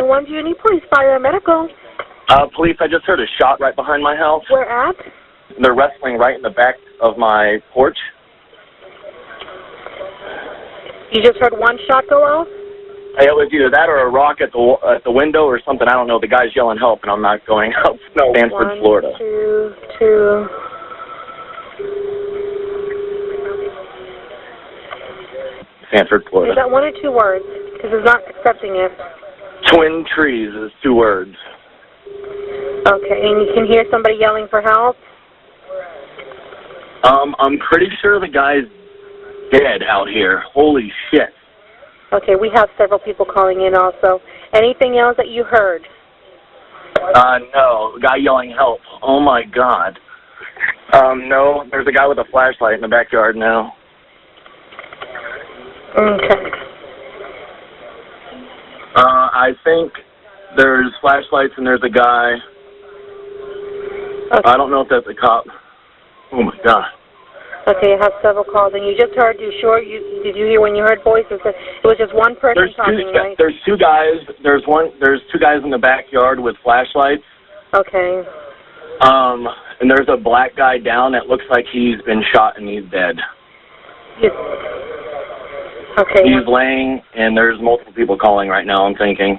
911, do you need police, fire, or medical? Police, I just heard a shot right behind my house. Where at? They're wrestling right in the back of my porch. You just heard one shot go off? It was either that or a rock at the window or something. I don't know. The guy's yelling help, and I'm not going out. No, Sanford, Florida. 1, 2, 2. Sanford, Florida. Is that 1 or 2 words? Because it's not accepting it. Twin trees is 2 words. Okay, and you can hear somebody yelling for help? I'm pretty sure the guy's dead out here. Holy shit. Okay, we have several people calling in also. Anything else that you heard? No. The guy yelling help. Oh, my God. No. There's a guy with a flashlight in the backyard now. Okay. I think there's flashlights and there's a guy. Okay. I don't know if that's a cop. Oh, my God. Okay, I have several calls, and you just heard, did you hear when you heard voices? It was just one person talking, right? There's 2 guys. There's 2 guys in the backyard with flashlights. Okay. And there's a black guy down that looks like he's been shot and he's dead. Okay. He's laying, and there's multiple people calling right now, I'm thinking.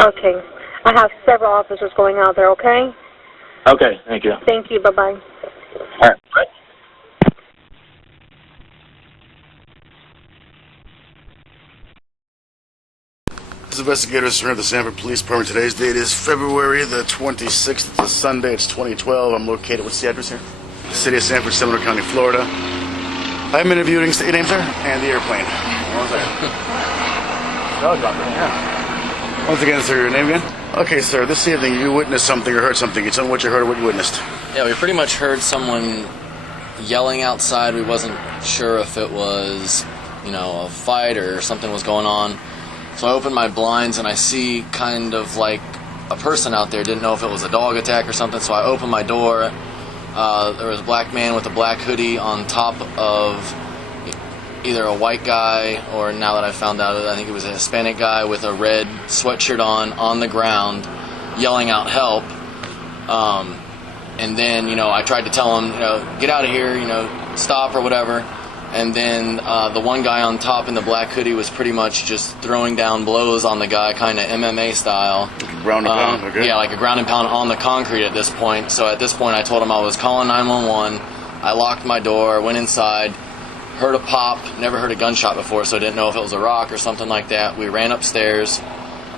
Okay. I have several officers going out there, okay? Okay, thank you. Thank you, bye-bye. All right, bye. Investigators here at the Sanford Police Department. Today's date is February the 26th. It's a Sunday. It's 2012. I'm located. What's the address here? The city of Sanford, Seminole County, Florida. I'm interviewing. State names, sir? And the airplane. One second. Yeah. Once again, sir, your name again? Okay, sir. This evening you witnessed something or heard something. Can you tell me what you heard or what you witnessed? Yeah, we pretty much heard someone yelling outside. We wasn't sure if it was, a fight or something was going on. So I open my blinds and I see kind of like a person out there. Didn't know if it was a dog attack or something, so I open my door. There was a black man with a black hoodie on top of either a white guy or, now that I found out, I think it was a Hispanic guy with a red sweatshirt on the ground, yelling out help. And then, I tried to tell him, get out of here, stop or whatever. And then the one guy on top in the black hoodie was pretty much just throwing down blows on the guy, kind of MMA style. Ground and pound, okay. Yeah, like a ground and pound on the concrete at this point. So at this point I told him I was calling 911. I locked my door, went inside, heard a pop, never heard a gunshot before, so I didn't know if it was a rock or something like that. We ran upstairs.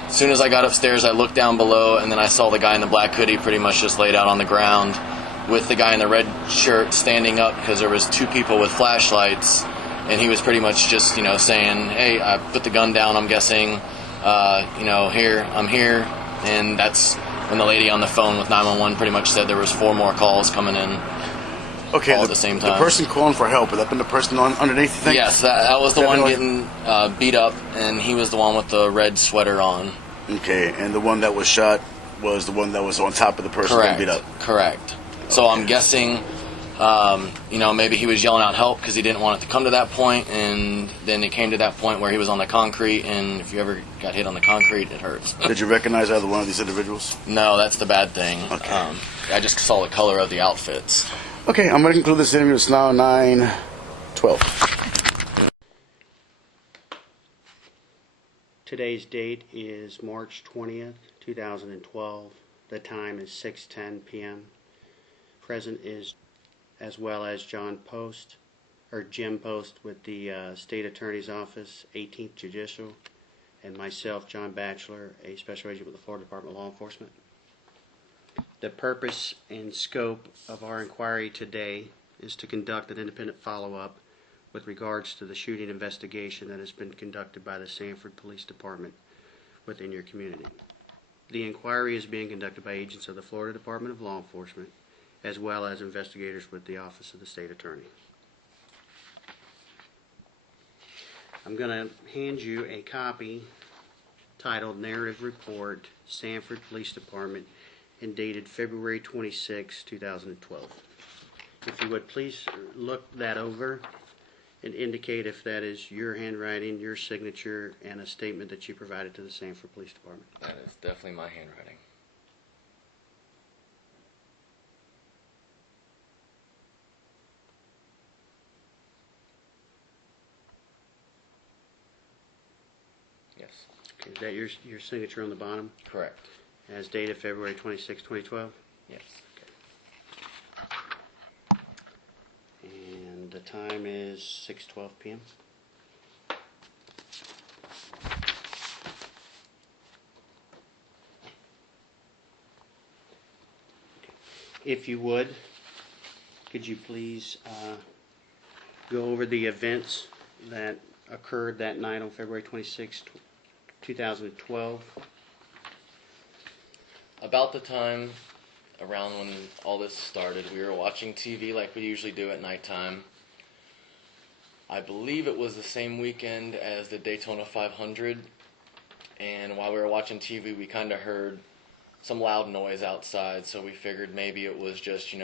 As soon as I got upstairs, I looked down below, and then I saw the guy in the black hoodie pretty much just laid out on the ground with the guy in the red shirt standing up, because there was 2 people with flashlights, and he was pretty much just, saying, hey, I put the gun down, I'm guessing, here, I'm here. And that's when the lady on the phone with 911 pretty much said there was 4 more calls coming in. Okay, all at the same time. The person calling for help, would that been the person underneath, you think? Yes, that was the one getting beat up, and he was the one with the red sweater on. Okay, and the one that was shot was the one that was on top of the person getting beat up? Correct. So I'm guessing, maybe he was yelling out help because he didn't want it to come to that point, and then it came to that point where he was on the concrete, and if you ever got hit on the concrete, it hurts. Did you recognize either one of these individuals? No, that's the bad thing. Okay. I just saw the color of the outfits. Okay, I'm going to conclude this interview. It's now 9:12. Today's date is March 20th, 2012. The time is 6:10 p.m. Present is, as well as Jim Post with the State Attorney's Office, 18th Judicial, and myself, John Batchelor, a Special Agent with the Florida Department of Law Enforcement. The purpose and scope of our inquiry today is to conduct an independent follow-up with regards to the shooting investigation that has been conducted by the Sanford Police Department within your community. The inquiry is being conducted by agents of the Florida Department of Law Enforcement, as well as investigators with the Office of the State Attorney. I'm going to hand you a copy titled Narrative Report, Sanford Police Department, and dated February 26, 2012. If you would please look that over and indicate if that is your handwriting, your signature, and a statement that you provided to the Sanford Police Department. That is definitely my handwriting. Yes. Okay, is that your signature on the bottom? Correct. As dated February 26, 2012? Yes. And the time is 6:12 p.m. If you would, could you please go over the events that occurred that night on February 26, 2012? About the time around when all this started, we were watching TV like we usually do at nighttime. I believe it was the same weekend as the Daytona 500, and while we were watching TV, we kind of heard some loud noise outside, so we figured maybe it was just,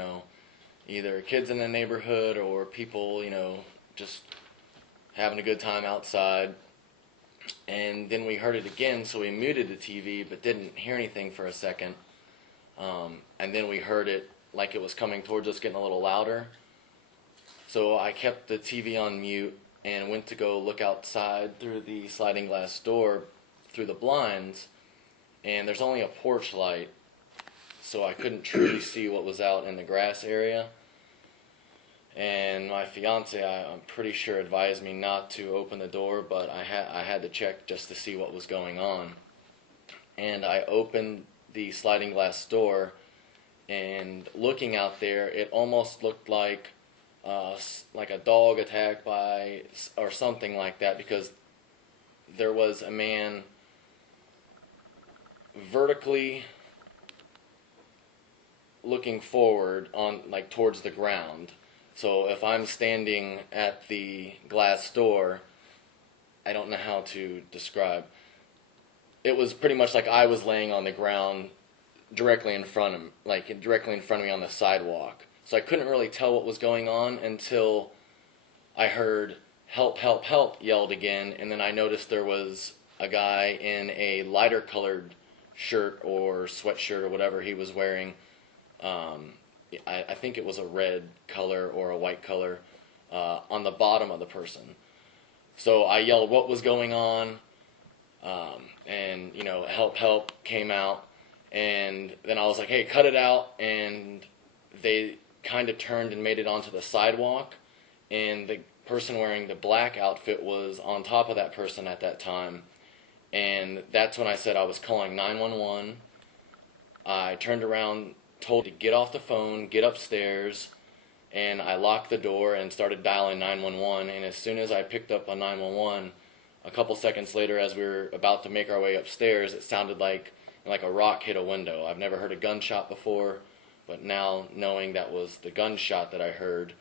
either kids in the neighborhood or people, just having a good time outside. And then we heard it again, so we muted the TV, but didn't hear anything for a second. And then we heard it like it was coming towards us, getting a little louder. So I kept the TV on mute and went to go look outside through the sliding glass door, through the blinds, and there's only a porch light, so I couldn't truly see what was out in the grass area. And my fiance, I'm pretty sure, advised me not to open the door, but I had to check just to see what was going on. And I opened the sliding glass door, and looking out there, it almost looked like a dog attacked by, or something like that, because there was a man vertically looking forward on, like, towards the ground. So if I'm standing at the glass door, I don't know how to describe. It was pretty much like I was laying on the ground directly in front of me, on the sidewalk. So I couldn't really tell what was going on until I heard "help, help, help" yelled again, and then I noticed there was a guy in a lighter colored shirt or sweatshirt or whatever he was wearing. I think it was a red color or a white color on the bottom of the person. So I yelled what was going on, and "help, help" came out, and then I was like, "Hey, cut it out," and they kind of turned and made it onto the sidewalk, and the person wearing the black outfit was on top of that person at that time, and that's when I said I was calling 911. I turned around, told to get off the phone, get upstairs, and I locked the door and started dialing 911, and as soon as I picked up on 911, a couple seconds later, as we were about to make our way upstairs, it sounded like a rock hit a window. I've never heard a gunshot before, but now knowing that was the gunshot that I heard,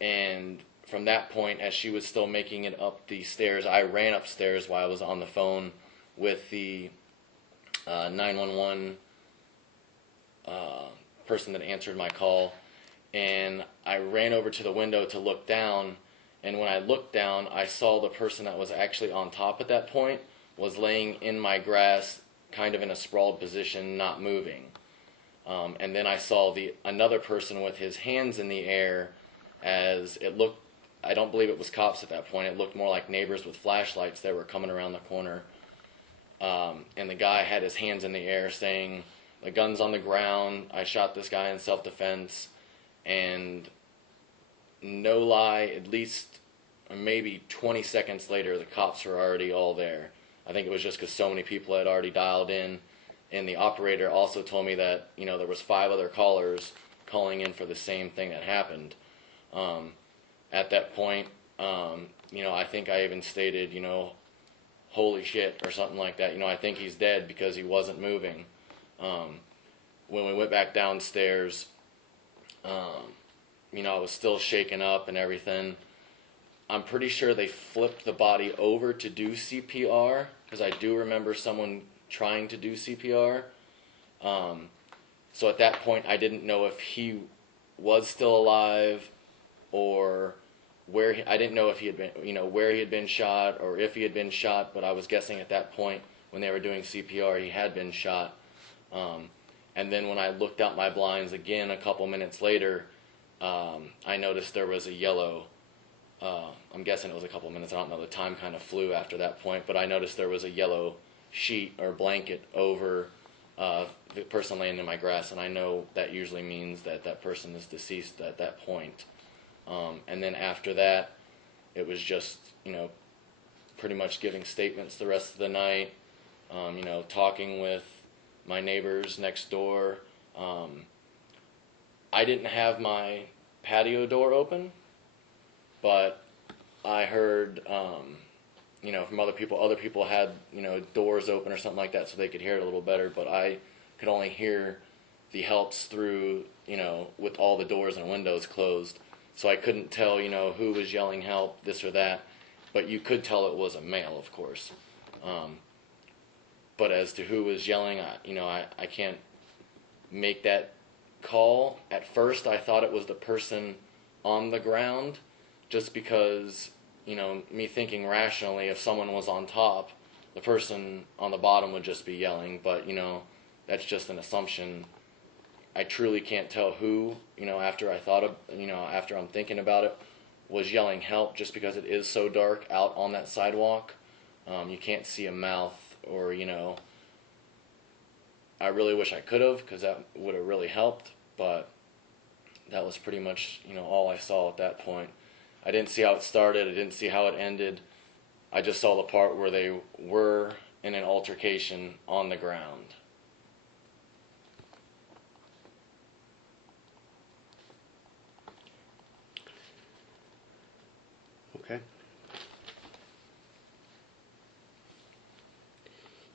and from that point, as she was still making it up the stairs, I ran upstairs while I was on the phone with the 911 person that answered my call, and I ran over to the window to look down, and when I looked down, I saw the person that was actually on top at that point was laying in my grass, kind of in a sprawled position, not moving. And then I saw another person with his hands in the air, as it looked, I don't believe it was cops at that point, it looked more like neighbors with flashlights that were coming around the corner. And the guy had his hands in the air saying, "The gun's on the ground, I shot this guy in self-defense," and no lie, at least maybe 20 seconds later, the cops were already all there. I think it was just because so many people had already dialed in, and the operator also told me that, there was 5 other callers calling in for the same thing that happened. At that point, I think I even stated, "Holy shit," or something like that. I think he's dead, because he wasn't moving. When we went back downstairs, I was still shaken up and everything. I'm pretty sure they flipped the body over to do CPR, because I do remember someone trying to do CPR. So at that point, I didn't know if he was still alive or I didn't know if he had been, where he had been shot or if he had been shot, but I was guessing at that point when they were doing CPR he had been shot. And then when I looked out my blinds again a couple minutes later, I noticed there was a yellow, I'm guessing it was a couple minutes, I don't know, the time kind of flew after that point, but I noticed there was a yellow sheet or blanket over the person laying in my grass, and I know that usually means that that person is deceased at that point. And then after that, it was just, pretty much giving statements the rest of the night, talking with my neighbors next door. I didn't have my patio door open, but I heard, from other people had, doors open or something like that so they could hear it a little better, but I could only hear the helps through, with all the doors and windows closed. So I couldn't tell, who was yelling help, this or that, but you could tell it was a male, of course. But as to who was yelling, I can't make that call. At first, I thought it was the person on the ground, just because, me thinking rationally, if someone was on top, the person on the bottom would just be yelling. But, that's just an assumption. I truly can't tell who, after after I'm thinking about it, was yelling help, just because it is so dark out on that sidewalk. You can't see a mouth or, I really wish I could have, because that would have really helped, but that was pretty much, all I saw at that point. I didn't see how it started, I didn't see how it ended. I just saw the part where they were in an altercation on the ground. Okay.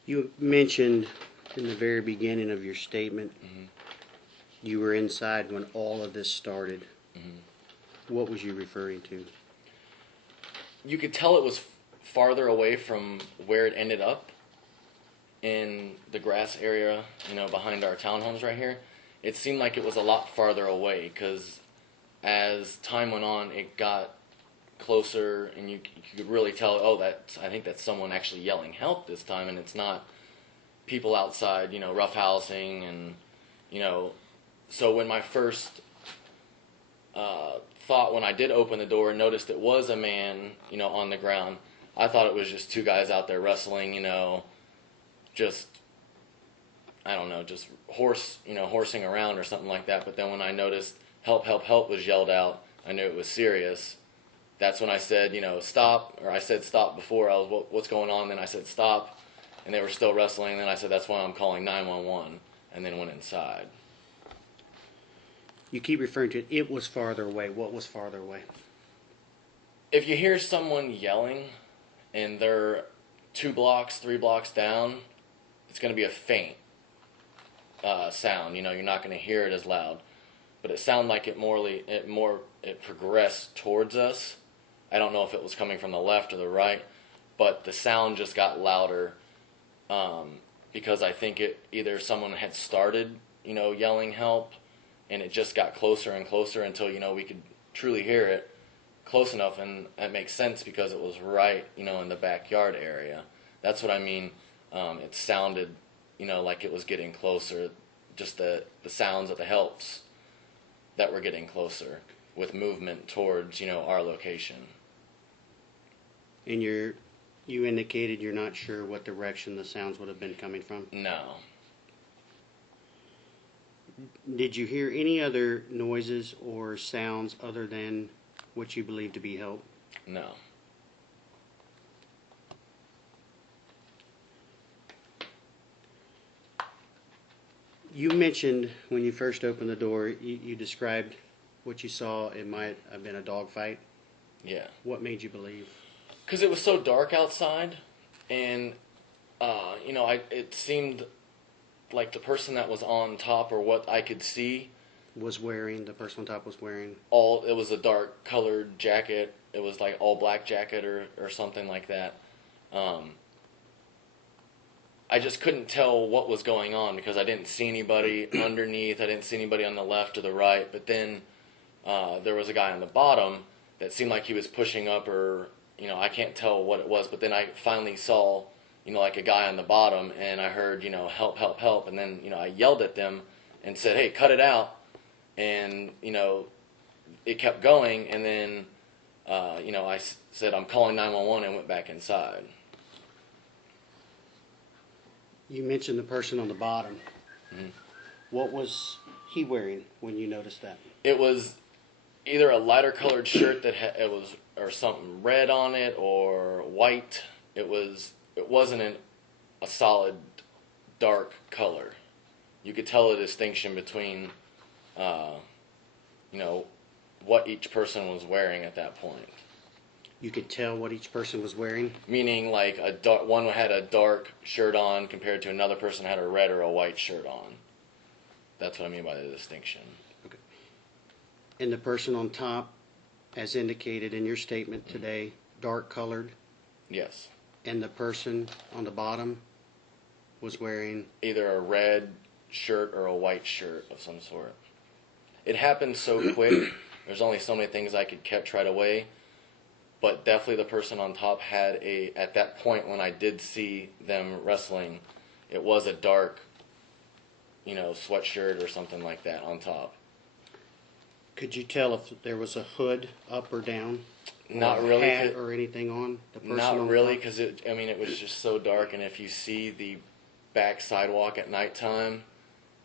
You mentioned in the very beginning of your statement, you were inside when all of this started. What was you referring to? You could tell it was farther away from where it ended up in the grass area, behind our townhomes right here. It seemed like it was a lot farther away, because as time went on, it got closer, and you could really tell, I think that's someone actually yelling help this time, and it's not people outside, roughhousing, and, so when my first thought, when I did open the door and noticed it was a man, on the ground, I thought it was just two guys out there wrestling, just, I don't know, just horsing around or something like that. But then when I noticed help, help, help was yelled out, I knew it was serious. That's when I said, stop, or I said stop before. I was, what's going on? Then I said stop, and they were still wrestling. And then I said, that's why I'm calling 911, and then went inside. You keep referring to it was farther away. What was farther away? If you hear someone yelling and they're 2 blocks, 3 blocks down, it's going to be a faint sound. You're not going to hear it as loud. But it sounded like it progressed towards us. I don't know if it was coming from the left or the right, but the sound just got louder, because I think either someone had started, yelling help, and it just got closer and closer until, we could truly hear it close enough, and that makes sense because it was right, in the backyard area. That's what I mean. It sounded, like it was getting closer, just the sounds of the helps that were getting closer with movement towards, our location. And you indicated you're not sure what direction the sounds would have been coming from? No. Did you hear any other noises or sounds other than what you believe to be help? No. You mentioned when you first opened the door, you described what you saw. It might have been a dog fight. Yeah. What made you believe? Because it was so dark outside, and, it seemed like the person that was on top, or what I could see, The person on top was wearing? it was a dark colored jacket. It was like all black jacket or something like that. I just couldn't tell what was going on because I didn't see anybody underneath. I didn't see anybody on the left or the right. But then there was a guy on the bottom, that seemed like he was pushing up, or I can't tell what it was. But then I finally saw like a guy on the bottom, and I heard help, help, help, and then I yelled at them and said, hey, cut it out, and it kept going, and then I said, I'm calling 911, and went back inside. You mentioned the person on the bottom. Mhm. What was he wearing when you noticed that? It was either a lighter colored shirt that or something red on it, or white. It wasn't a solid dark color. You could tell a distinction between what each person was wearing at that point. You could tell what each person was wearing? Meaning, like, one had a dark shirt on compared to another person had a red or a white shirt on. That's what I mean by the distinction. Okay. And the person on top, as indicated in your statement today, dark colored, Yes. and the person on the bottom was wearing... Either a red shirt or a white shirt of some sort. It happened so quick, there's only so many things I could catch right away. But definitely the person on top had at that point when I did see them wrestling, it was a dark, sweatshirt or something like that on top. Could you tell if there was a hood up or down? Not or really. A hat or anything on the person? Not on really, top? because it was just so dark, and if you see the back sidewalk at nighttime,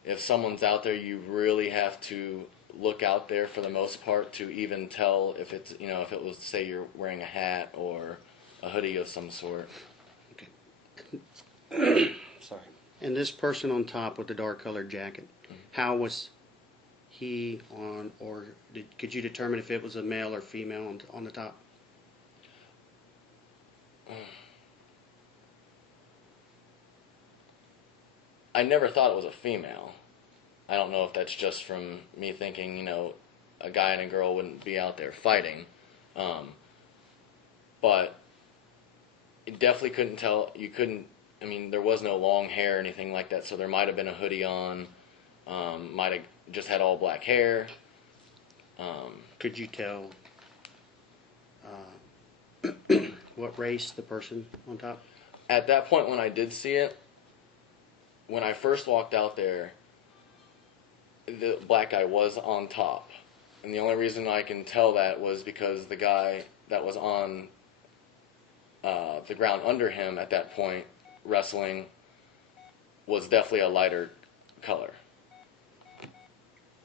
if someone's out there, you really have to look out there for the most part to even tell if it's if it was, say, you're wearing a hat or a hoodie of some sort. Okay. Sorry. And this person on top with the dark colored jacket, how was he on, or could you determine if it was a male or female on the top? I never thought it was a female. I don't know if that's just from me thinking, a guy and a girl wouldn't be out there fighting. But it definitely couldn't tell. There was no long hair or anything like that, so there might have been a hoodie on. Might have just had all black hair. Could you tell what race the person on top? At that point when I did see it, when I first walked out there, the black guy was on top. And the only reason I can tell that was because the guy that was on the ground under him at that point, wrestling, was definitely a lighter color.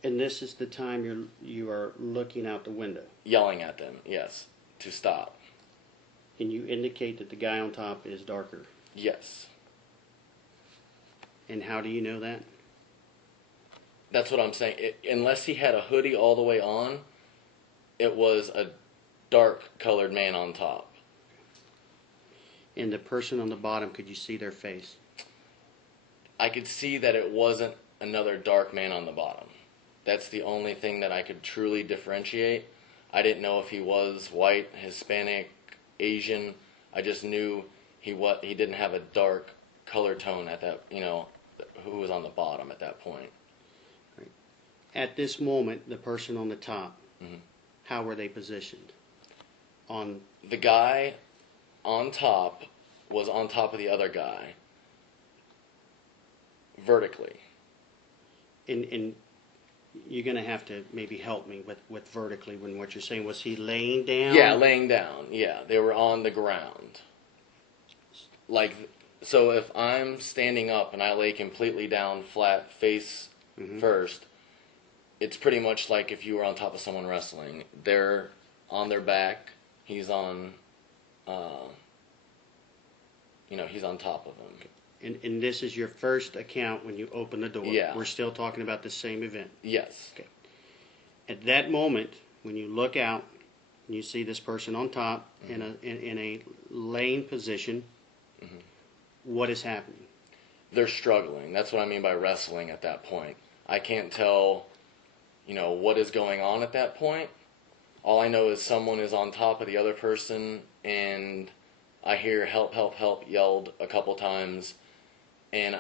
And this is the time you are looking out the window. Yelling at them, yes, to stop. And you indicate that the guy on top is darker. Yes. And how do you know that? That's what I'm saying. Unless he had a hoodie all the way on, it was a dark colored man on top. And the person on the bottom, could you see their face? I could see that it wasn't another dark man on the bottom. That's the only thing that I could truly differentiate. I didn't know if he was white, Hispanic, Asian. I just knew he didn't have a dark color tone at that, who was on the bottom at that point. Right. At this moment, the person on the top, Mhm. how were they positioned? On The guy on top was on top of the other guy vertically. and you're going to have to maybe help me with vertically when what you're saying. Was he laying down? Yeah, laying down. Yeah, they were on the ground. So if I'm standing up and I lay completely down flat, face first, it's pretty much like if you were on top of someone wrestling. They're on their back. He's on, he's on top of them. And this is your first account when you open the door. Yeah. We're still talking about the same event. Yes. Okay. At that moment, when you look out and you see this person on top in a laying position, what is happening? They're struggling. That's what I mean by wrestling at that point. I can't tell, what is going on at that point. All I know is someone is on top of the other person, and I hear help, help, help yelled a couple times, and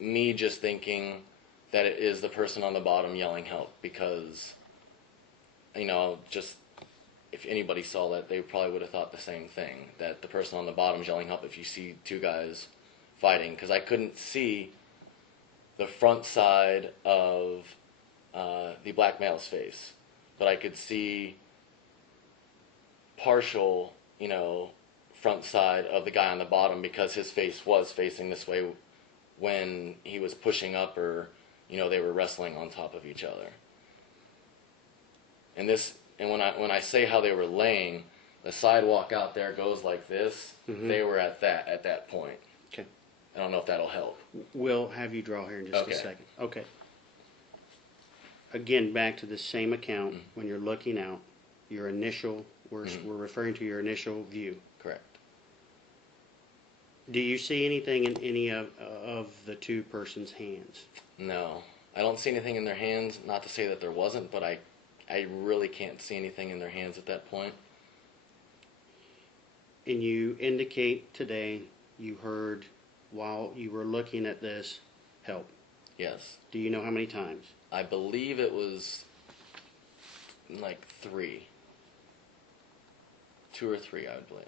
me just thinking that it is the person on the bottom yelling help because, just if anybody saw that, they probably would have thought the same thing, that the person on the bottom is yelling help if you see two guys fighting, because I couldn't see the front side of the black male's face, but I could see partial, front side of the guy on the bottom, because his face was facing this way when he was pushing up, or they were wrestling on top of each other. And when I say how they were laying, the sidewalk out there goes like this. Mhm. They were at that point. Okay. I don't know if that'll help. We'll have you draw here in just Okay. a second. Okay. Again, back to the same account. When you're looking out, your initial, we're referring to your initial view. Correct. Do you see anything in any of the two persons' hands? No, I don't see anything in their hands. Not to say that there wasn't, but I really can't see anything in their hands at that point. And you indicate today you heard, while you were looking at this, help. Yes. Do you know how many times? I believe it was like 3. 2 or 3, I would believe.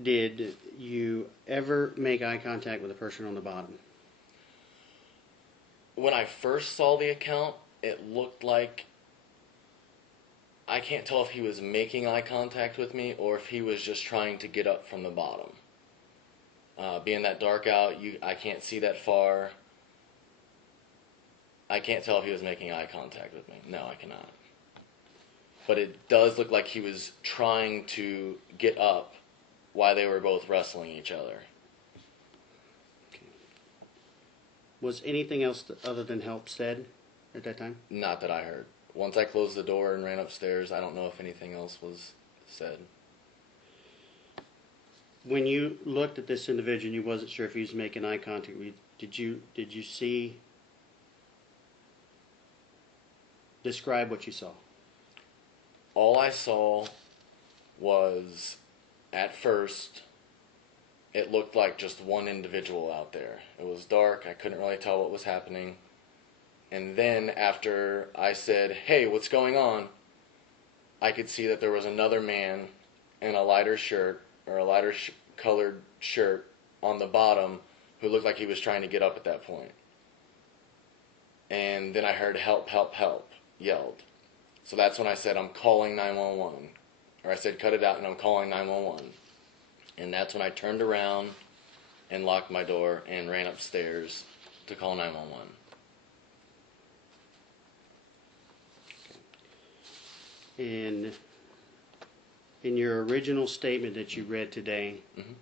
Did you ever make eye contact with the person on the bottom? When I first saw the account, it looked like, I can't tell if he was making eye contact with me or if he was just trying to get up from the bottom. Being that dark out, I can't see that far. I can't tell if he was making eye contact with me. No, I cannot. But it does look like he was trying to get up while they were both wrestling each other. Was anything else other than help said at that time? Not that I heard. Once I closed the door and ran upstairs, I don't know if anything else was said. When you looked at this individual, you wasn't sure if he was making eye contact with you. Did you see? Describe what you saw. All I saw was, at first, it looked like just one individual out there. It was dark. I couldn't really tell what was happening. And then after I said, "Hey, what's going on?" I could see that there was another man in a lighter shirt, or a lighter colored shirt on the bottom, who looked like he was trying to get up at that point. And then I heard "help, help, help" yelled. So that's when I said, "I'm calling 911." Or I said, "Cut it out," and I'm calling 911. And that's when I turned around and locked my door and ran upstairs to call 911. And in your original statement that you read today, Mhm.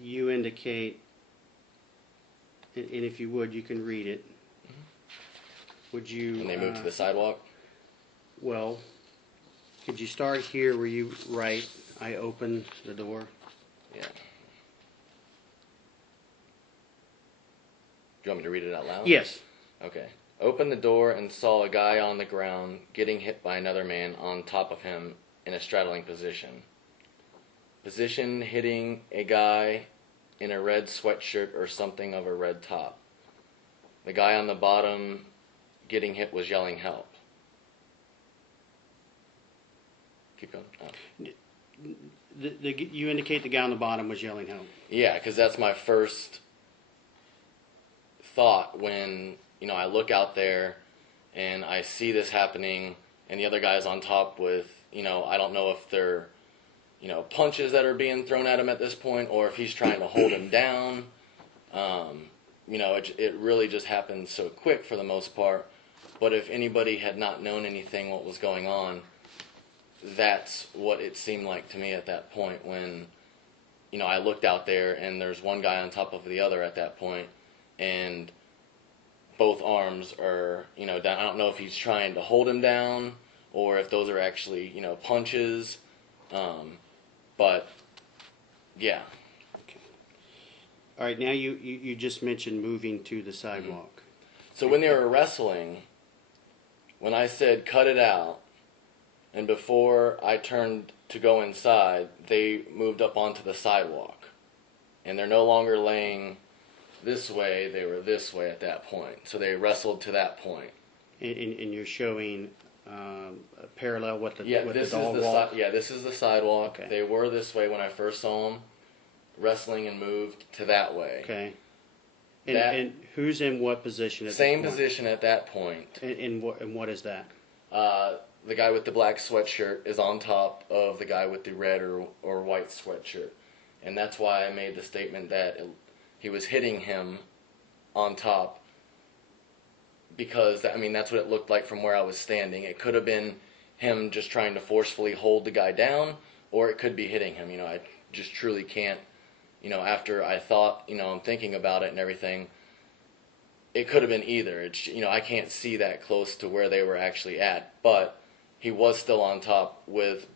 you indicate, and if you would, you can read it. Would you? When they moved to the sidewalk? Well, could you start here where you write, "I opened the door"? Yeah. Do you want me to read it out loud? Yes. Okay. Opened the door and saw a guy on the ground getting hit by another man on top of him in a straddling position. Position hitting a guy in a red sweatshirt or something of a red top. The guy on the bottom getting hit was yelling help. Keep going. Oh. You indicate the guy on the bottom was yelling help. Yeah, because that's my first thought when, I look out there and I see this happening and the other guy's on top with, I don't know if they're, punches that are being thrown at him at this point or if he's trying to hold him down. It really just happened so quick for the most part. But if anybody had not known anything what was going on, that's what it seemed like to me at that point when, I looked out there and there's one guy on top of the other at that point, and both arms are, down. I don't know if he's trying to hold him down or if those are actually, punches. But, yeah. Okay. All right, now you just mentioned moving to the sidewalk. So when they were wrestling, when I said cut it out, and before I turned to go inside, they moved up onto the sidewalk. and they're no longer laying this way, they were this way at that point. So they wrestled to that point. And you're showing a parallel with the Yeah, with this the dog is the walk. this is the sidewalk. Okay. They were this way when I first saw them, wrestling and moved to that way. Okay. That- And who's in what position? At Same this point? position at that point. And what is that? The guy with the black sweatshirt is on top of the guy with the red or white sweatshirt. And that's why I made the statement that he was hitting him on top, because, I mean, that's what it looked like from where I was standing. It could have been him just trying to forcefully hold the guy down, or it could be hitting him. You know, I just truly can't, you know, after I thought, you know, I'm thinking about it and everything, it could have been either. It's, you know, I can't see that close to where they were actually at, but he was still on top with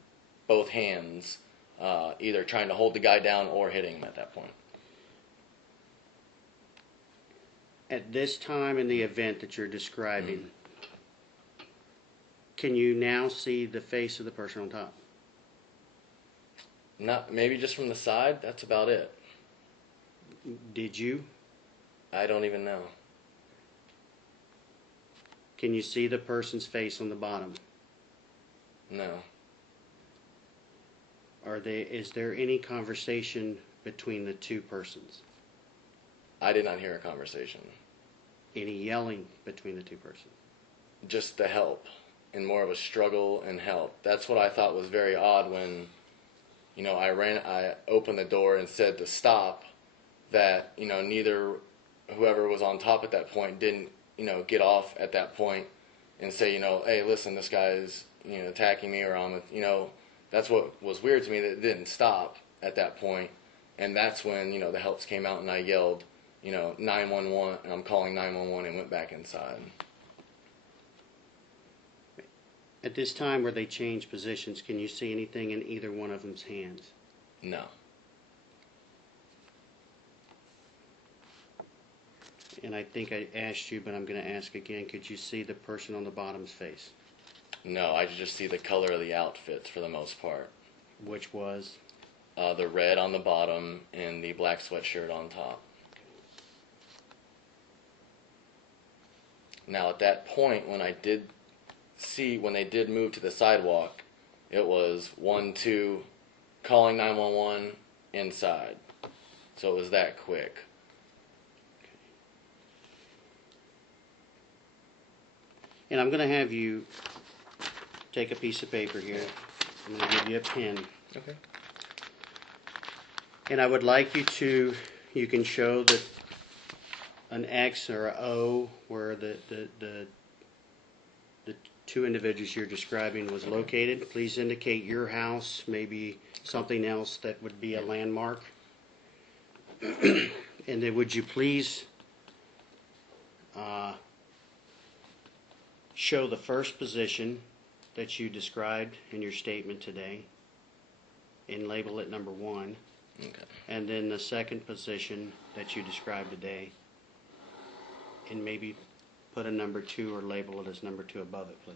both hands, either trying to hold the guy down or hitting him at that point. At this time in the event that you're describing, can you now see the face of the person on top? Not maybe just from the side. That's about it. Did you? I don't even know. Can you see the person's face on the bottom? No. Is there any conversation between the two persons? I did not hear a conversation. Any yelling between the two persons? Just the help, and more of a struggle and help. That's what I thought was very odd when, you know, I opened the door and said to stop, that, you know, neither whoever was on top at that point didn't, you know, get off at that point and say, you know, hey, listen, this guy's, you know, attacking me, or you know, that's what was weird to me, that it didn't stop at that point. And that's when, you know, the helps came out and I yelled, you know, 911, and I'm calling 911 and went back inside. At this time where they changed positions, can you see anything in either one of them's hands? No. And I think I asked you, but I'm going to ask again. Could you see the person on the bottom's face? No, I just see the color of the outfits for the most part. Which was? The red on the bottom and the black sweatshirt on top. Now at that point, when they did move to the sidewalk, it was 1, 2, calling 911 inside. So it was that quick. And I'm going to have you take a piece of paper here. I'm going to give you a pen. Okay. And I would like you can show that an X or a O where the two individuals you're describing was located. Please indicate your house, maybe something else that would be a landmark. And then would you please show the first position that you described in your statement today and label it number 1. Okay. And then the second position that you described today, and maybe put a number 2 or label it as number 2 above it, please.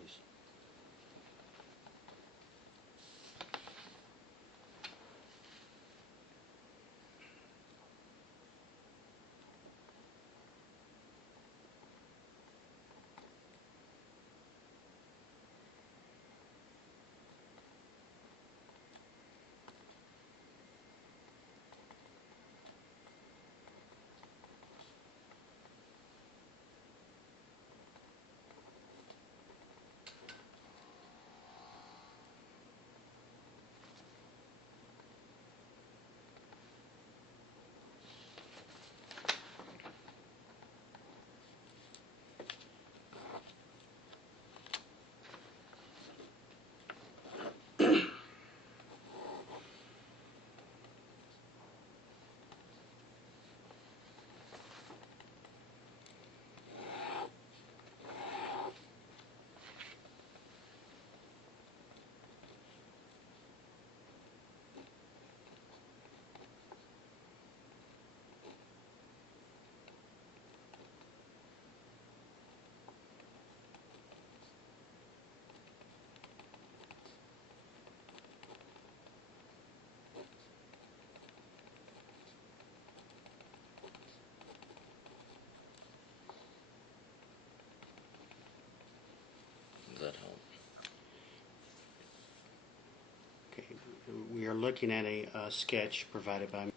We are looking at a sketch provided by.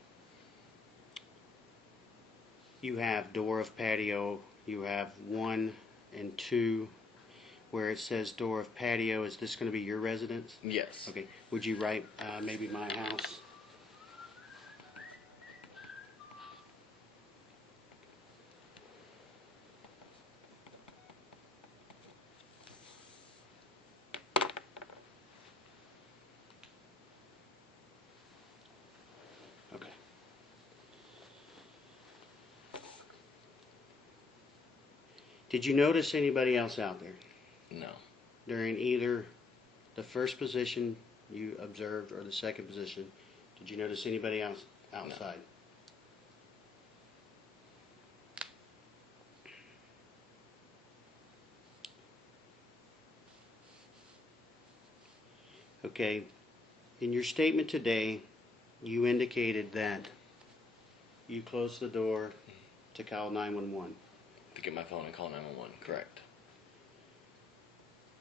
You have door of patio. You have 1 and 2. Where it says door of patio, is this going to be your residence? Yes. Okay. Would you write maybe my house? Okay. Did you notice anybody else out there No. during either the first position you observed or the second position? Did you notice anybody else outside? Okay. In your statement today, you indicated that you closed the door to call 911. To get my phone and call 911. Correct.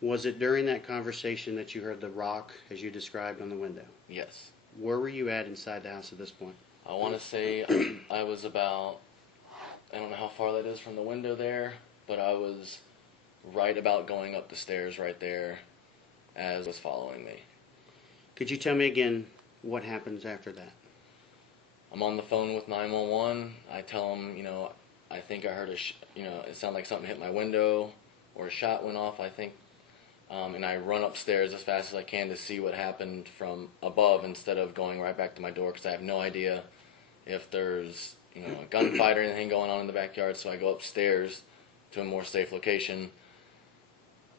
Was it during that conversation that you heard the rock as you described on the window? Yes. Where were you at inside the house at this point? I want to say I was about, I don't know how far that is from the window there, but I was right about going up the stairs right there as was following me. Could you tell me again what happens after that? I'm on the phone with 911. I tell them, I think I heard it sounded like something hit my window or a shot went off, I think. And I run upstairs as fast as I can to see what happened from above instead of going right back to my door because I have no idea if there's a gunfight or anything going on in the backyard. So I go upstairs to a more safe location.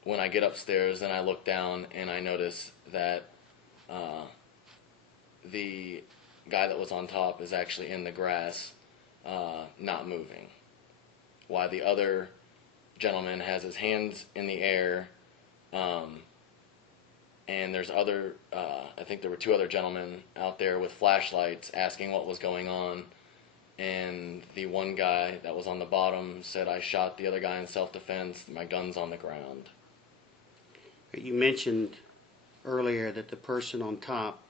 When I get upstairs, then I look down and I notice that the guy that was on top is actually in the grass, not moving, while the other gentleman has his hands in the air. And there's I think there were 2 other gentlemen out there with flashlights asking what was going on. And the one guy that was on the bottom said, I shot the other guy in self-defense, my gun's on the ground. You mentioned earlier that the person on top,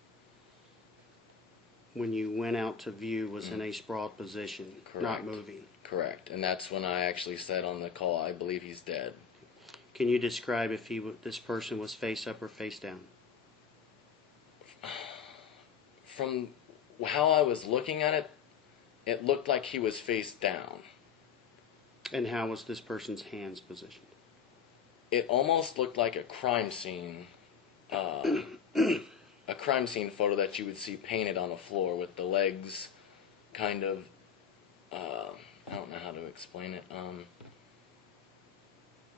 when you went out to view, was in a sprawled position, not Correct. moving. Correct. And that's when I actually said on the call, I believe he's dead. Can you describe if this person was face up or face down? From how I was looking at it, it looked like he was face down. And how was this person's hands positioned? It almost looked like a crime scene, a crime scene photo that you would see painted on a floor with the legs kind of, I don't know how to explain it.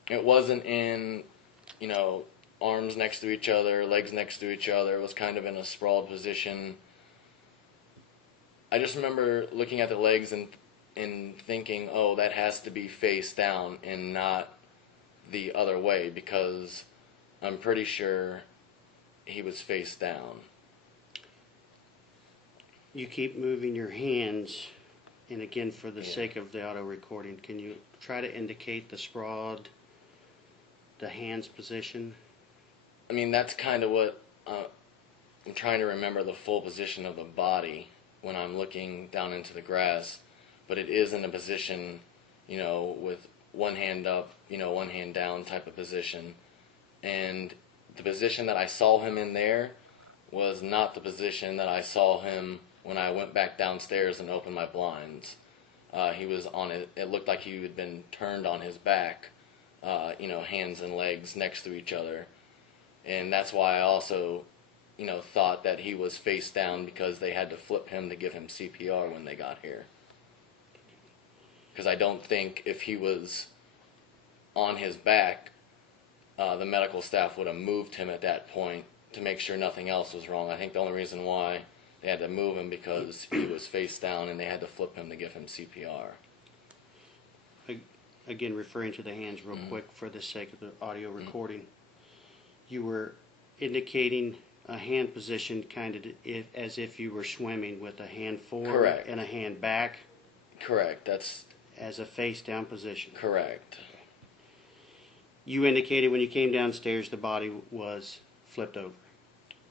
It wasn't in, arms next to each other, legs next to each other. It was kind of in a sprawled position. I just remember looking at the legs and thinking, oh, that has to be face down and not the other way, because I'm pretty sure he was face down. You keep moving your hands, and again, for the sake of the auto recording, can you try to indicate the hands position? I mean, that's kind of what I'm trying to remember, the full position of the body when I'm looking down into the grass, but it is in a position, with one hand up, one hand down type of position. And the position that I saw him in there was not the position that I saw him when I went back downstairs and opened my blinds. He was on it. It looked like he had been turned on his back, hands and legs next to each other. And that's why I also, thought that he was face down, because they had to flip him to give him CPR when they got here. Because I don't think if he was on his back, the medical staff would have moved him at that point to make sure nothing else was wrong. I think the only reason why they had to move him because he was face down and they had to flip him to give him CPR. Again, referring to the hands real quick for the sake of the audio recording. You were indicating a hand position kind of as if you were swimming, with a hand forward Correct. and a hand back. Correct. That's as a face down position. correct. You indicated when you came downstairs the body was flipped over.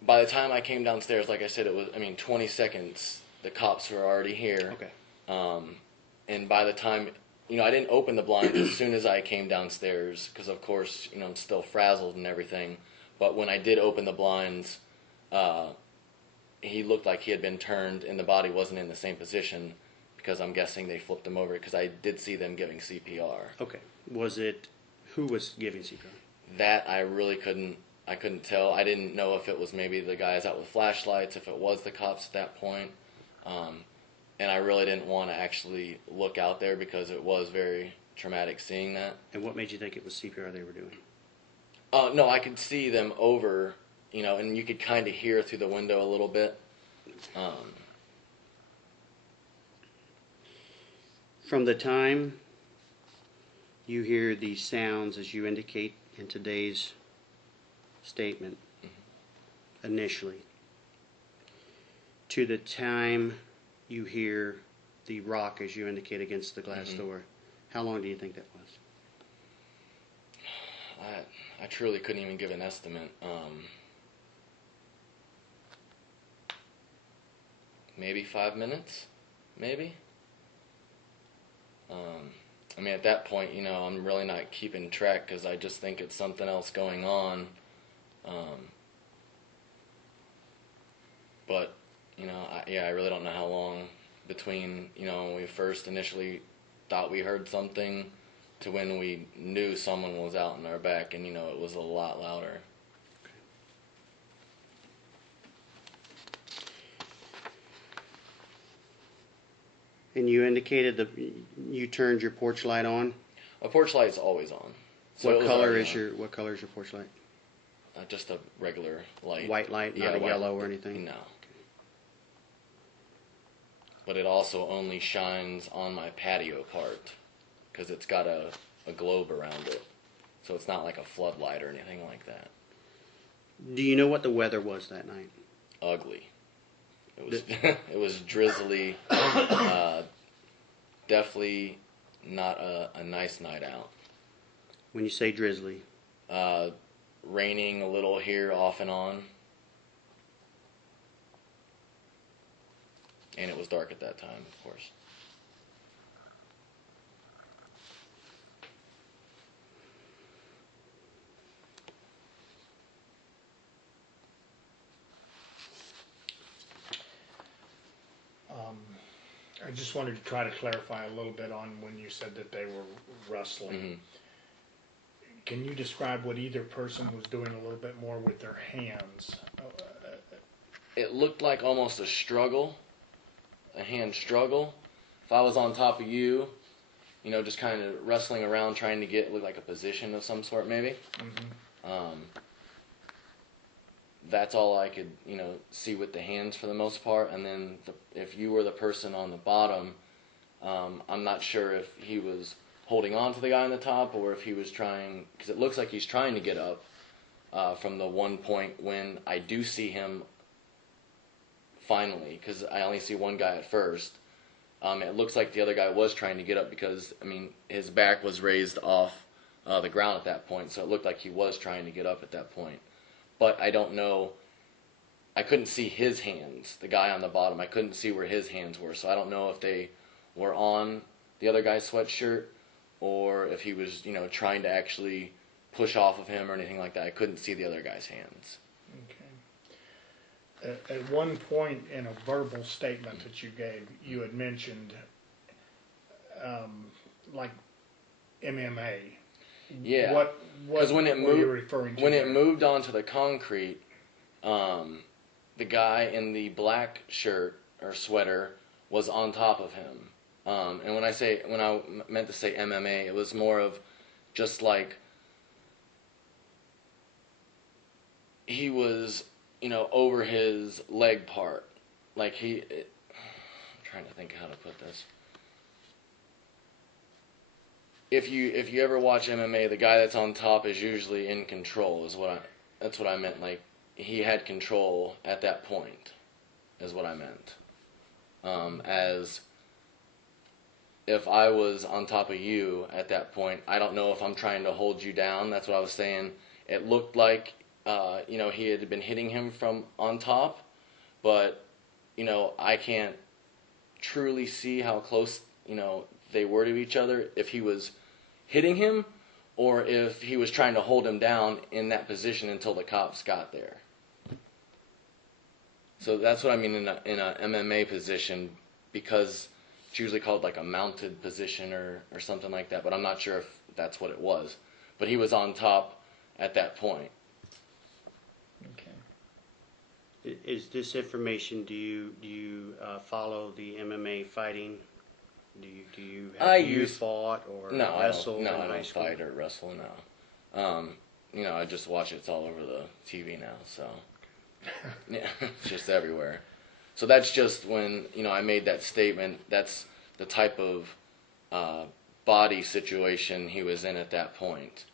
By the time I came downstairs, like I said, 20 seconds, the cops were already here. Okay. And by the time, I didn't open the blinds as soon as I came downstairs because, of course, I'm still frazzled and everything. But when I did open the blinds, he looked like he had been turned and the body wasn't in the same position because I'm guessing they flipped him over because I did see them giving CPR. Okay. Who was giving CPR? That I really couldn't tell. I didn't know if it was maybe the guys out with flashlights, if it was the cops at that point. And I really didn't want to actually look out there because it was very traumatic seeing that. And what made you think it was CPR they were doing? No, I could see them over, and you could kind of hear through the window a little bit. From the time you hear these sounds, as you indicate in today's statement, initially, to the time you hear the rock, as you indicate, against the glass door, how long do you think that was? I truly couldn't even give an estimate. Maybe 5 minutes, maybe. At that point, I'm really not keeping track because I just think it's something else going on. But, I really don't know how long between, when we first initially thought we heard something to when we knew someone was out in our back and, it was a lot louder. And you indicated that you turned your porch light on. A porch light's always on. So What color is your porch light? Just a regular light. White light, not a yellow or anything? No. But it also only shines on my patio part because it's got a globe around it. So it's not like a floodlight or anything like that. Do you know what the weather was that night? Ugly. It was it was drizzly. Definitely not a nice night out. When you say drizzly? Raining a little here off and on. And it was dark at that time, of course. I just wanted to try to clarify a little bit on when you said that they were rustling. Mm-hmm. Can you describe what either person was doing a little bit more with their hands? It looked like almost a struggle, a hand struggle. If I was on top of you, just kind of wrestling around trying to look like a position of some sort maybe. Mm-hmm. That's all I could, see with the hands for the most part. And then if you were the person on the bottom, I'm not sure if he was holding on to the guy on the top or if he was trying, because it looks like he's trying to get up from the one point when I do see him finally, because I only see one guy at first. It looks like the other guy was trying to get up because, his back was raised off the ground at that point, so it looked like he was trying to get up at that point. But I don't know, I couldn't see his hands, the guy on the bottom, I couldn't see where his hands were, so I don't know if they were on the other guy's sweatshirt or if he was, trying to actually push off of him or anything like that. I couldn't see the other guy's hands. Okay. At one point in a verbal statement that you gave, you had mentioned like MMA. Yeah. What when it were you moved, referring to? when there? it moved onto the concrete, the guy in the black shirt or sweater was on top of him. And when I meant to say MMA, it was more of just like he was, over his leg part. Like I'm trying to think how to put this. If you ever watch MMA, the guy that's on top is usually in control. That's what I meant. Like he had control at that point, is what I meant. As if I was on top of you at that point, I don't know if I'm trying to hold you down. That's what I was saying. It looked like he had been hitting him from on top, but, I can't truly see how close, they were to each other, if he was hitting him or if he was trying to hold him down in that position until the cops got there. So that's what I mean in a MMA position, because it's usually called like a mounted position or something like that, but I'm not sure if that's what it was. But he was on top at that point. Okay. Is this information? Do you follow the MMA fighting? Do you have you fought or wrestled? No, in I high don't school? fight or wrestle. No. I just watch it. It's all over the TV now. So yeah, it's just everywhere. So that's just when I made that statement. That's the type of body situation he was in at that point.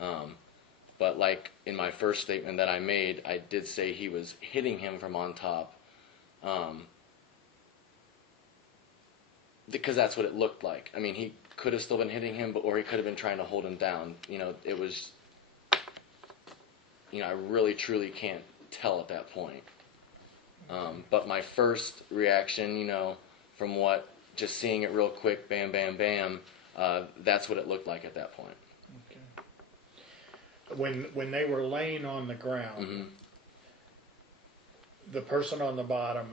But like in my first statement that I made, I did say he was hitting him from on top, because that's what it looked like. I mean, he could have still been hitting him, or he could have been trying to hold him down. It was, I really truly can't tell at that point. But my first reaction, from just seeing it real quick, bam, bam, bam, that's what it looked like at that point. Okay. When they were laying on the ground, Mm-hmm. the person on the bottom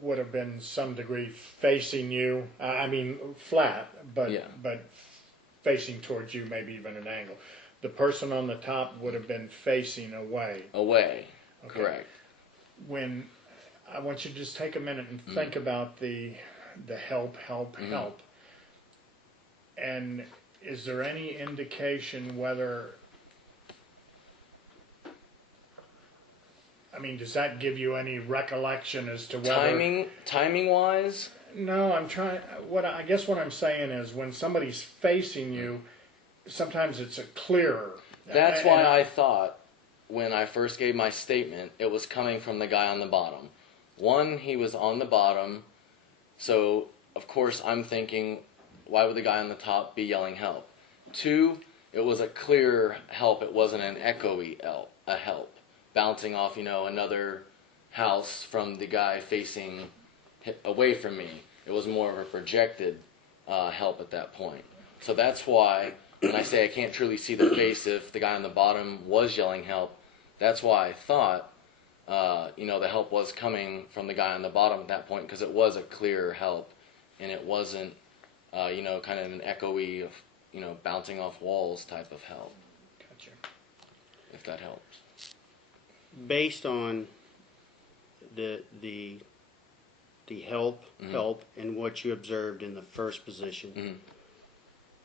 would have been some degree facing you. I mean, flat, but Yeah. but facing towards you, maybe even an angle. The person on the top would have been facing away. Away, Okay. correct. When I want you to just take a minute and think about the help. And is there any indication whether, I mean, does that give you any recollection as to whether Timing wise, No, I'm trying. I guess what I'm saying is when somebody's facing you, sometimes it's a clearer. that's And why I thought when I first gave my statement, it was coming from the guy on the bottom. One, he was on the bottom, so of course I'm thinking, why would the guy on the top be yelling help? Two, it was a clear help. It wasn't an echoey help bouncing off, another house from the guy facing away from me. It was more of a projected help at that point. So that's why when I say I can't truly see the face if the guy on the bottom was yelling help, that's why I thought, the help was coming from the guy on the bottom at that point, because it was a clear help, and it wasn't, kind of an echoey of, bouncing off walls type of help, Gotcha. if that helps. Based on the help and what you observed in the first position, Mhm.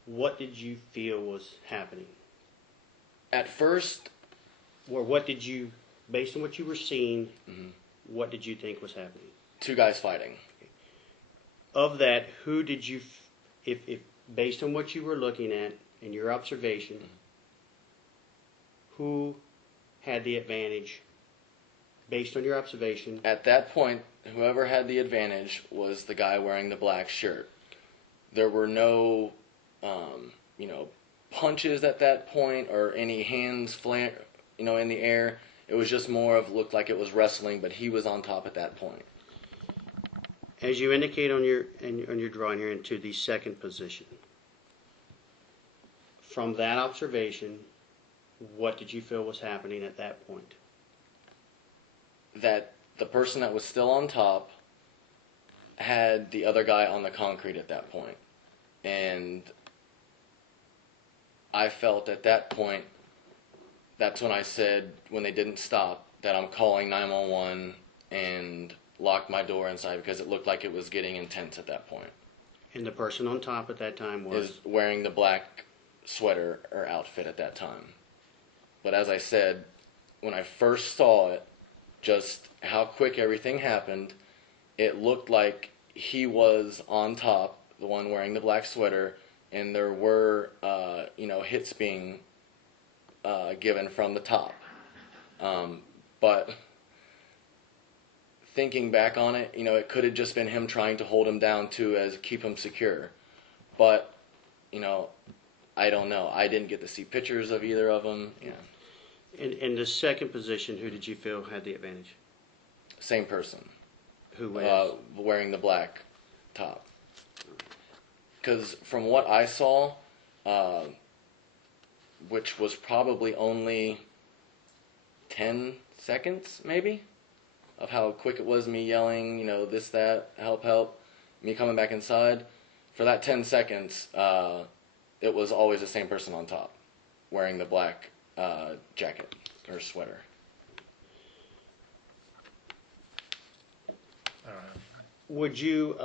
what did you feel was happening? At first, Or what did you, based on what you were seeing, Mhm. what did you think was happening? two guys fighting. Of that, who did you, if based on what you were looking at and your observation, who had the advantage based on your observation? At that point, whoever had the advantage was the guy wearing the black shirt. There were no, punches at that point or any hands in the air. It was just more of looked like it was wrestling, but he was on top at that point. As you indicate on your drawing here into the second position, from that observation, what did you feel was happening at that point? That the person that was still on top had the other guy on the concrete at that point. And I felt at that point, that's when I said, when they didn't stop, that I'm calling 911 and locked my door inside, because it looked like it was getting intense at that point. And the person on top at that time was? Is wearing the black sweater or outfit at that time. But as I said, when I first saw it, just how quick everything happened, it looked like he was on top, the one wearing the black sweater, and there were, hits being given from the top. But thinking back on it, it could have just been him trying to hold him down too, as keep him secure. But, I don't know. I didn't get to see pictures of either of them. In the second position, who did you feel had the advantage? Same person. Who was? Wearing the black top. Because from what I saw, which was probably only 10 seconds, maybe, of how quick it was, me yelling, this, that, help, help, me coming back inside. For that 10 seconds, it was always the same person on top, wearing the black jacket or sweater. Would you,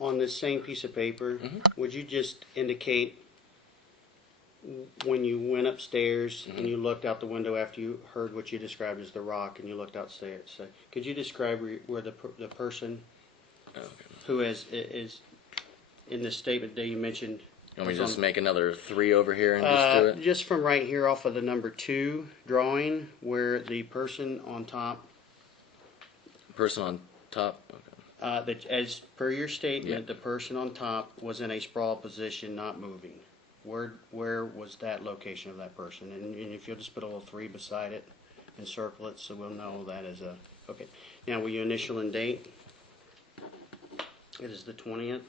on this same piece of paper, would you just indicate when you went upstairs and you looked out the window after you heard what you described as the rock and you looked outstairs? So could you describe where the person who is in the statement that you mentioned? You want me to just make another 3 over here and just do it? Just from right here off of the number 2 drawing, where the person on top. Person on top? Okay. That as per your statement, the person on top was in a sprawl position, not moving. Where was that location of that person? And if you'll just put a little 3 beside it and circle it, so we'll know that is a okay. Now, will you initial and date? It is the 20th,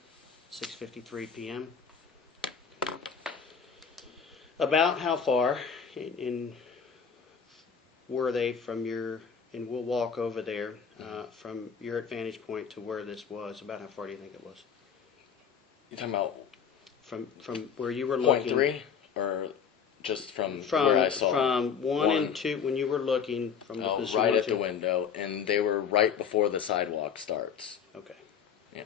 6:53 p.m. About how far in were they from your? And we'll walk over there from your advantage point to where this was. About how far do you think it was? You talking about From where you were point looking? 3, or just from where I saw from 1 and 2 when you were looking from the position right 1, at 2. the window, and they were right before the sidewalk starts. Okay. Yeah.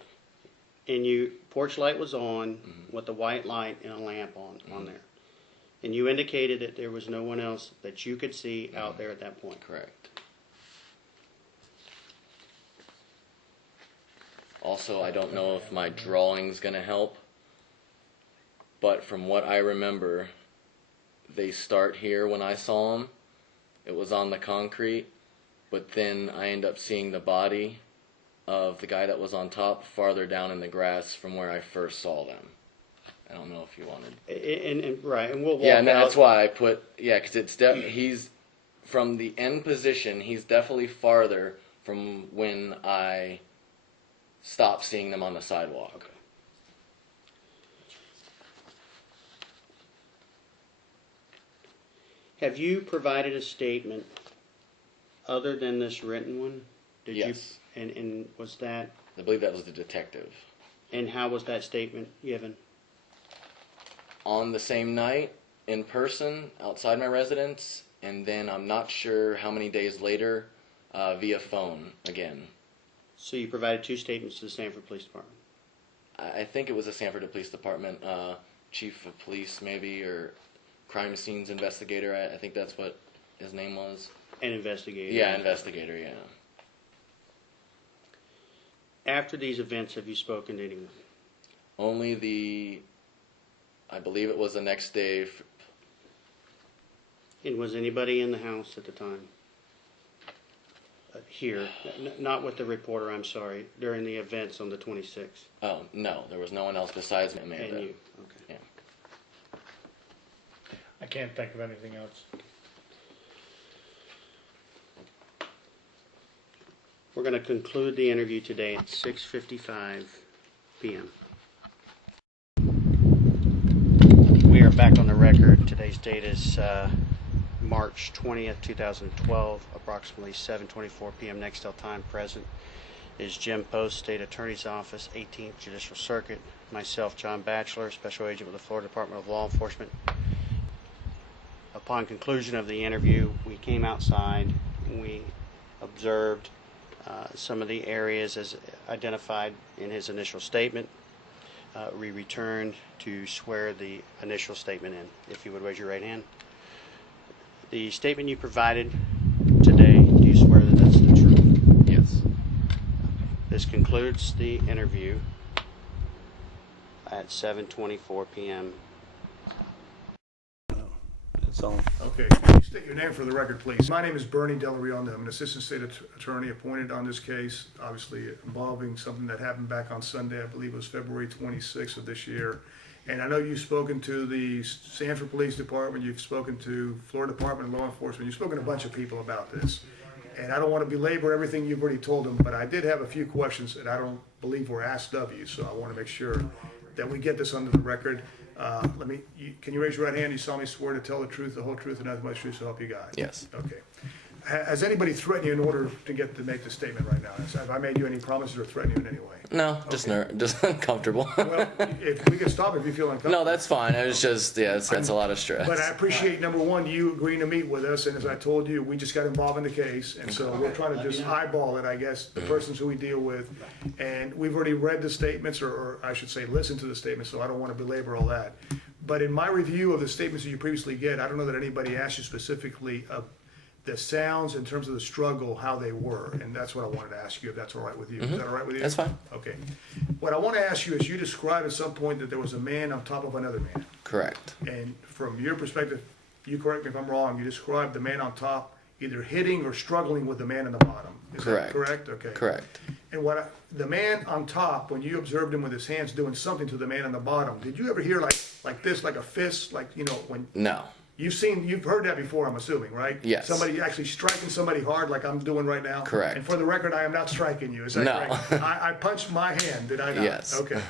And you porch light was on with a white light and a lamp on there, and you indicated that there was no one else that you could see out there at that point. Correct. Also, I don't know if my drawing's gonna help, but from what I remember, they start here when I saw them. It was on the concrete, but then I end up seeing the body of the guy that was on top farther down in the grass from where I first saw them. I don't know if you wanted. And right, and we'll walk Yeah, and out. that's why I put because it's he's from the end position. He's definitely farther from when I stopped seeing them on the sidewalk. Okay. Have you provided a statement other than this written one? Did Yes. you? And was that? I believe that was the detective. And how was that statement given? On the same night, in person, outside my residence, and then I'm not sure how many days later, via phone again. So you provided 2 statements to the Sanford Police Department. I think it was the Sanford Police Department, chief of police maybe, or crime scenes investigator. I think that's what his name was. An investigator. Yeah, investigator, yeah. After these events, have you spoken to anyone? Only I believe it was the next day. And was anybody in the house at the time? Here, not with the reporter, I'm sorry, during the events on the 26th. Oh, no, there was no one else besides Amanda. And you, okay. Yeah. I can't think of anything else. We're going to conclude the interview today at 6:55 p.m. We are back on the record. Today's date is March 20th, 2012, approximately 7:24 p.m. Nextel time. Present is Jim Post, State Attorney's Office, 18th Judicial Circuit. Myself, John Batchelor, Special Agent with the Florida Department of Law Enforcement. Upon conclusion of the interview, we came outside. We observed some of the areas as identified in his initial statement. We returned to swear the initial statement in. If you would raise your right hand. The statement you provided today, do you swear that that's the truth? Yes. This concludes the interview at 7:24 p.m. That's all. Okay, can you state your name for the record, please? My name is Bernie Del Rionda. I'm an assistant state attorney appointed on this case, obviously involving something that happened back on Sunday. I believe it was February 26th of this year. And I know you've spoken to the Sanford Police Department, you've spoken to Florida Department of Law Enforcement, you've spoken to a bunch of people about this. And I don't want to belabor everything you've already told them, but I did have a few questions that I don't believe were asked of you, so I want to make sure that we get this under the record. Can you raise your right hand? You solemnly swear to tell the truth, the whole truth, and nothing but the truth, so help you God? Yes. Okay. Has anybody threatened you in order to make the statement right now? Have I made you any promises or threatened you in any way? No, just just uncomfortable. Well, if we can stop if you feel uncomfortable. No, that's fine. It was just, that's a lot of stress. But I appreciate, number one, you agreeing to meet with us, and as I told you, we just got involved in the case, and so we're trying to just eyeball it, I guess, the persons who we deal with. And we've already read the statements, or I should say, listened to the statements, so I don't want to belabor all that. But in my review of the statements that you previously get, I don't know that anybody asked you specifically the sounds in terms of the struggle, how they were, and that's what I wanted to ask you, if that's all right with you. Is that all right with you? That's fine. Okay. What I want to ask you is, you described at some point that there was a man on top of another man. Correct. And from your perspective, you correct me if I'm wrong, you described the man on top either hitting or struggling with the man in the bottom. Is Correct. that correct? Okay. Correct. And the man on top, when you observed him with his hands doing something to the man on the bottom, did you ever hear like this, like a fist, like, when No. you've heard that before, I'm assuming, right? Yes. Somebody actually striking somebody hard like I'm doing right now? Correct. And for the record, I am not striking you, is that No. correct? I punched my hand, did I not? Yes. Okay.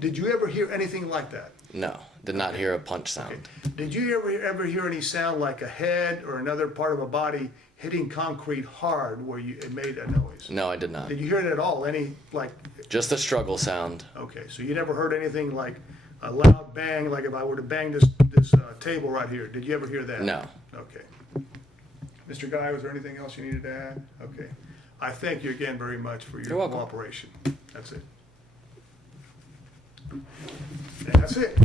Did you ever hear anything like that? No. Did not hear a punch sound. Did you ever hear any sound like a head or another part of a body hitting concrete hard where it made a noise? No, I did not. Did you hear it at all? Just a struggle sound. Okay, so you never heard anything like a loud bang, like if I were to bang this table right here? Did you ever hear that? No. Okay. Mr. Guy, was there anything else you needed to add? Okay. I thank you again very much for your You're welcome. cooperation. That's it. And that's it.